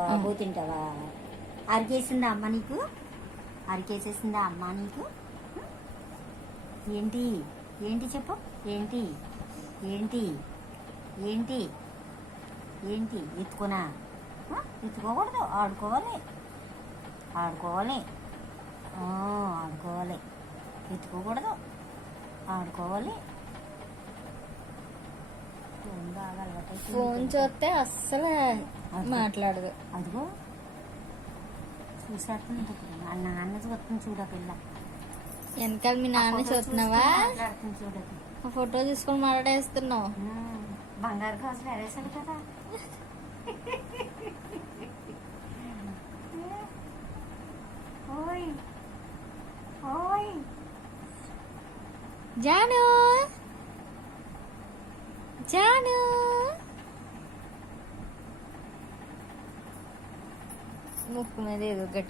తింటావా బో తింటావా? అరికేసిందా అమ్మ నీకు? అరికేసేసిందా అమ్మ నీకు? ఏంటి ఏంటి చెప్పు, ఏంటి ఏంటి ఏంటి ఏంటి? ఎత్తుకోనా? ఎత్తుకోకూడదు, ఆడుకోవాలి ఆడుకోవాలి ఆడుకోవాలి. ఎత్తుకోకూడదు, ఆడుకోవాలి. బాగా అలవాటు. ఫోన్ చూస్తే అస్సలు మాట్లాడదు. అదిగో చూసేస్తుంది, నాన్న చూస్తుంది చూడ పిల్ల. వెనకాల మీ నాన్న చూస్తున్నావా? మాట్లాడుతుంది చూడదు. ఫోటో తీసుకొని మాట్లాడేస్తున్నావు. బంగారు గాజులు ఎరేసాడు కదా. ఓయ్ ఓయ్ జాను జాను ముక్కు మీద ఏదో గట్టి